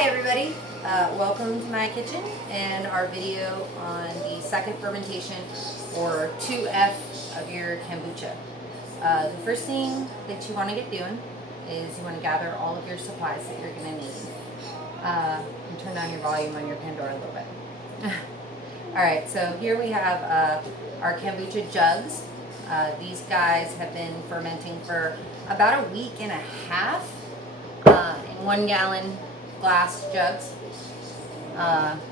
Hi everybody, welcome to my kitchen and our video on the second fermentation or 2F of your kombucha. The first thing that you want to get doing is you want to gather all of your supplies that you're going to need. And turn down your volume on your Pandora a little bit. Alright, so here we have our kombucha jugs. These guys have been fermenting for about a week and a half in 1 gallon glass jugs.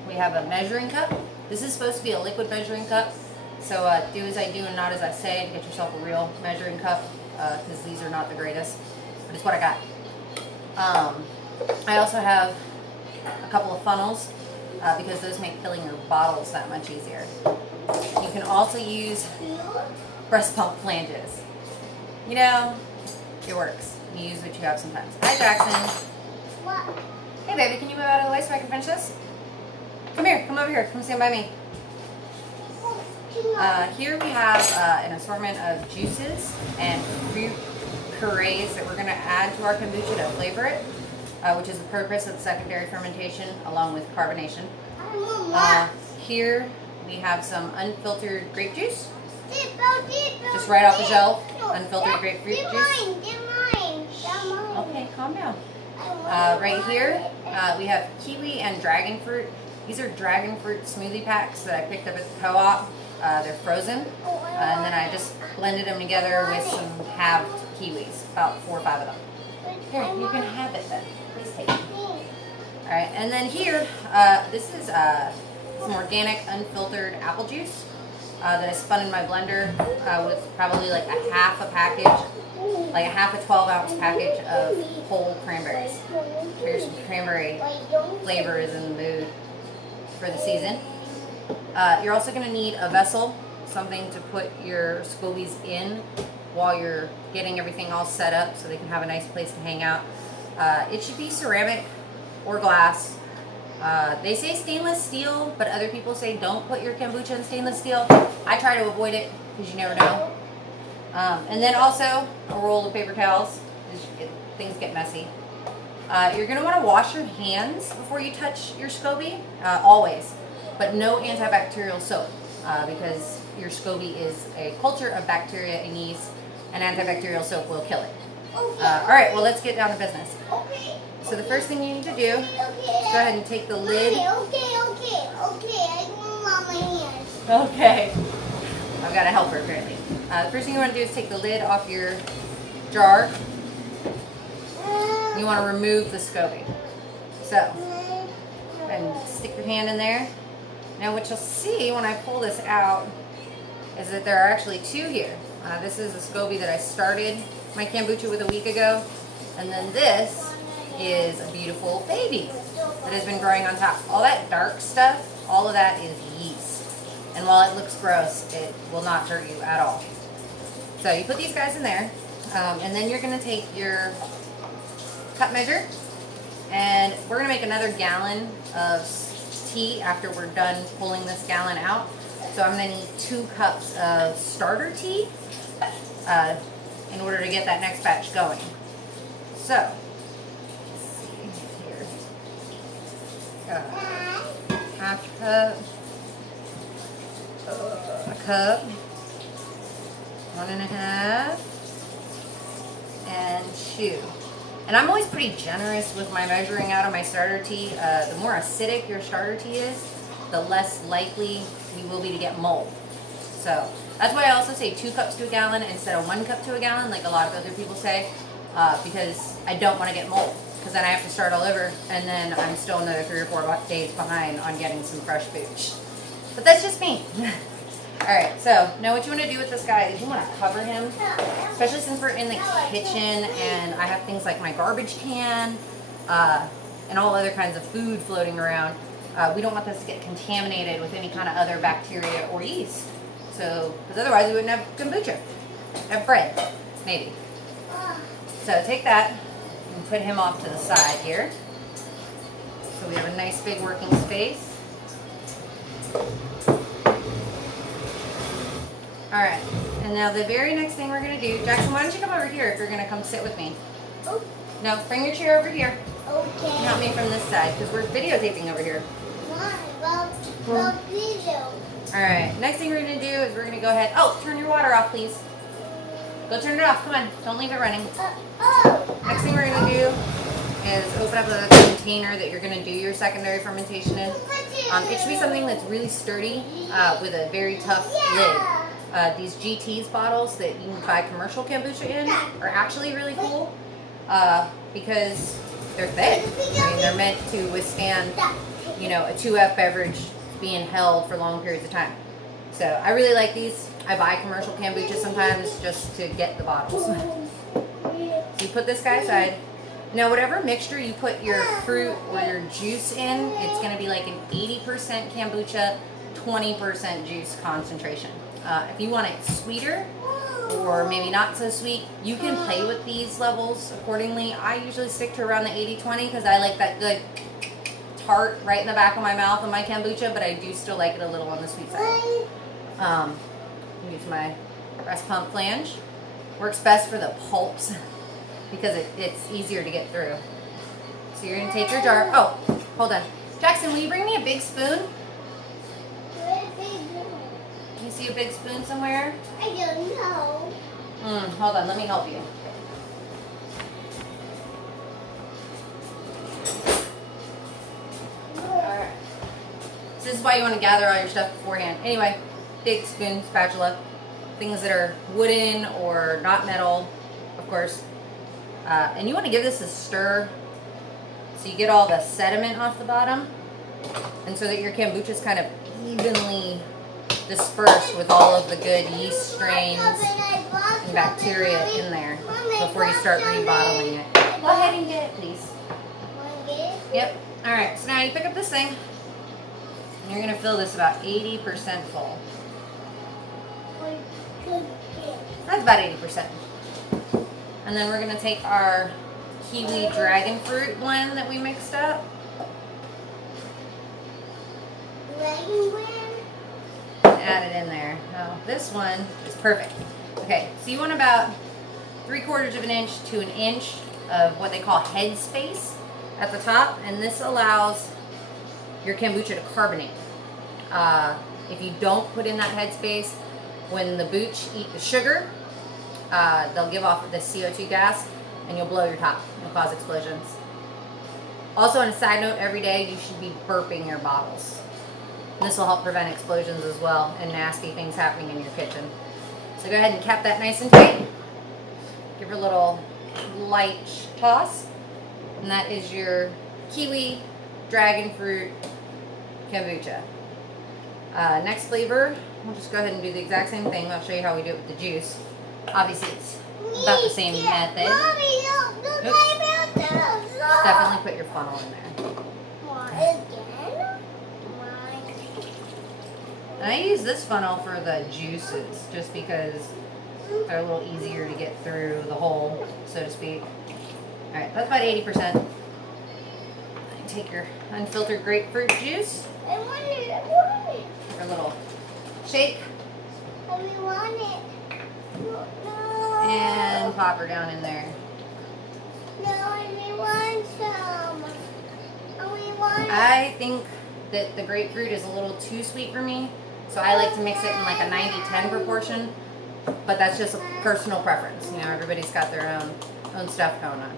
We have a measuring cup. This is supposed to be a liquid measuring cup, so do as I do and not as I say. Get yourself a real measuring cup because these are not the greatest, but it's what I got. I also have a couple of funnels because those make filling your bottles that much easier. You can also use breast pump flanges. You know, it works. You use what you have sometimes. Hi, Jackson. What? Hey, baby, can you move out of the way so I can finish this? Come here. Come over here. Come stand by me. Here we have an assortment of juices and fruit purees that we're going to add to our kombucha to flavor it, which is the purpose of secondary fermentation along with carbonation. Here we have some unfiltered grape juice. Just right off the shelf, unfiltered grapefruit juice. Okay, calm down. Right here, we have kiwi and dragon fruit. These are dragon fruit smoothie packs that I picked up at the co-op. They're frozen, and then I just blended them together with some halved kiwis, about 4 or 5 of them. Here, you can have it then. Please take it. All right, and then here, this is some organic unfiltered apple juice that I spun in my blender with probably like a half a package. Like a half a 12-ounce package of whole cranberries. Here's some cranberry flavors in the mood for the season. You're also going to need a vessel, something to put your scobies in while you're getting everything all set up so they can have a nice place to hang out. It should be ceramic or glass. They say stainless steel, but other people say don't put your kombucha in stainless steel. I try to avoid it because you never know. And then also a roll of paper towels. Things get messy. You're going to want to wash your hands before you touch your SCOBY, always, but no antibacterial soap because your SCOBY is a culture of bacteria and yeast, and antibacterial soap will kill it. All right, well, let's get down to business. So the first thing you need to do is go ahead and take the lid. I don't want my hands. Okay. I've got a helper apparently. The first thing you want to do is take the lid off your jar. You want to remove the SCOBY. So, and stick your hand in there. Now what you'll see when I pull this out is that there are actually 2 here. This is a SCOBY that I started my kombucha with a week ago. And then this is a beautiful baby that has been growing on top. All that dark stuff, all of that is yeast. And while it looks gross, it will not hurt you at all. So you put these guys in there, and then you're going to take your cup measure, and we're going to make another gallon of tea after we're done pulling this gallon out. So I'm going to need 2 cups of starter tea in order to get that next batch going. So, let's see here. Half cup. A cup, 1.5, and 2. And I'm always pretty generous with my measuring out of my starter tea. The more acidic your starter tea is, the less likely we will be to get mold. So that's why I also say 2 cups to a gallon instead of 1 cup to a gallon, like a lot of other people say, because I don't want to get mold. Because then I have to start all over, and then I'm still another 3 or 4 days behind on getting some fresh Booch. But that's just me. Alright, so now what you want to do with this guy is you want to cover him, especially since we're in the kitchen and I have things like my garbage can and all other kinds of food floating around. We don't want this to get contaminated with any kind of other bacteria or yeast. So, because otherwise we wouldn't have kombucha. Have bread, maybe. So take that and put him off to the side here. So we have a nice big working space. Alright, and now the very next thing we're going to do, Jackson, why don't you come over here if you're going to come sit with me? No, bring your chair over here. Okay. Help me from this side because we're videotaping over here. Well, video. All right. Next thing we're gonna do is we're gonna go ahead. Oh, turn your water off, please. Go turn it off. Come on. Don't leave it running. Next thing we're gonna do is open up the container that you're gonna do your secondary fermentation in. It should be something that's really sturdy with a very tough lid. These GT's bottles that you can buy commercial kombucha in are actually really cool because they're thick. I mean, they're meant to withstand, you know, a 2F beverage being held for long periods of time. So I really like these. I buy commercial kombucha sometimes just to get the bottles. So you put this guy aside. Now, whatever mixture you put your fruit or your juice in, it's going to be like an 80% kombucha, 20% juice concentration. If you want it sweeter or maybe not so sweet, you can play with these levels accordingly. I usually stick to around the 80-20 because I like that good tart right in the back of my mouth on my kombucha, but I do still like it a little on the sweet side. Use my breast pump flange. Works best for the pulps because it's easier to get through. So you're going to take your jar. Oh, hold on. Jackson, will you bring me a big spoon? Do you see a big spoon somewhere? I don't know. Hold on, let me help you. Alright. So this is why you want to gather all your stuff beforehand. Anyway, big spoon, spatula, things that are wooden or not metal, of course. And you want to give this a stir so you get all the sediment off the bottom and so that your kombucha is kind of evenly dispersed with all of the good yeast strains and bacteria in there before you start rebottling it. Go ahead and get it, please. Yep. Alright, so now you pick up this thing and you're going to fill this about 80% full. That's about 80%. And then we're going to take our kiwi dragon fruit blend that we mixed up. And add it in there. Now, this one is perfect. Okay, so you want about 3/4 of an inch to an inch of what they call head space at the top, and this allows your kombucha to carbonate. If you don't put in that head space, when the Booch eat the sugar, they'll give off the CO2 gas and you'll blow your top. You'll cause explosions. Also, on a side note, every day you should be burping your bottles. This will help prevent explosions as well and nasty things happening in your kitchen. So go ahead and cap that nice and tight. Give her a little light toss. And that is your kiwi dragon fruit kombucha. Next flavor, we'll just go ahead and do the exact same thing. I'll show you how we do it with the juice. Obviously, it's about the same method. Definitely put your funnel in there. And I use this funnel for the juices just because they're a little easier to get through the hole, so to speak. Alright, that's about 80%. Take your unfiltered grapefruit juice. I want it. A little shake. I want it. No. And pop her down in there. No, I want some. I think that the grapefruit is a little too sweet for me, so I like to mix it in like a 90-10 proportion, but that's just a personal preference. You know, everybody's got their own stuff going on.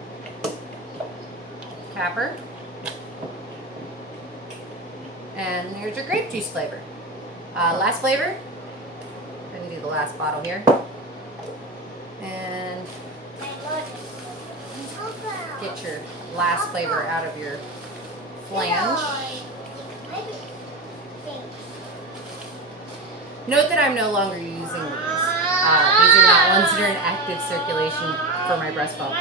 Capper. And there's your grape juice flavor. Last flavor. I'm going to do the last bottle here. And get your last flavor out of your flange. Note that I'm no longer using these. These are not ones that are in active circulation for my breast pump.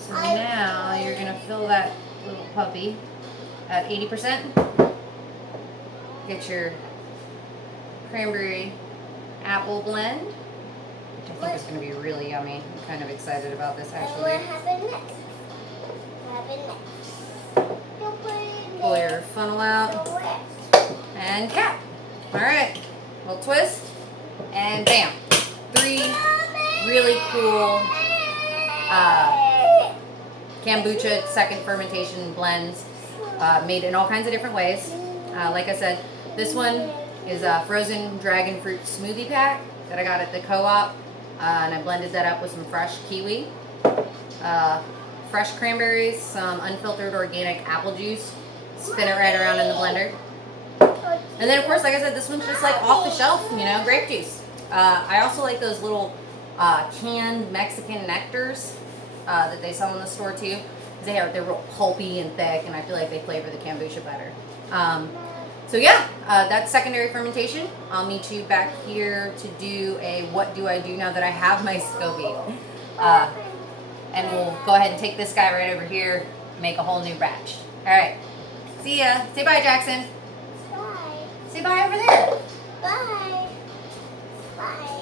So now you're going to fill that little puppy at 80%. Get your cranberry apple blend, which I think is going to be really yummy. I'm kind of excited about this actually. What happened next? Pull your funnel out and cap. Alright, we'll twist and bam. 3 really cool kombucha second fermentation blends made in all kinds of different ways. Like I said, this one is a frozen dragon fruit smoothie pack that I got at the co-op, and I blended that up with some fresh kiwi, fresh cranberries, some unfiltered organic apple juice, spin it right around in the blender. And then of course, like I said, this one's just like off the shelf, you know, grape juice. I also like those little canned Mexican nectars that they sell in the store too. They're real pulpy and thick, and I feel like they flavor the kombucha better. So yeah, that's secondary fermentation. I'll meet you back here to do a what do I do now that I have my SCOBY. And we'll go ahead and take this guy right over here, make a whole new batch. All right, see ya. Say bye, Jackson. Bye. Say bye over there. Bye. Bye.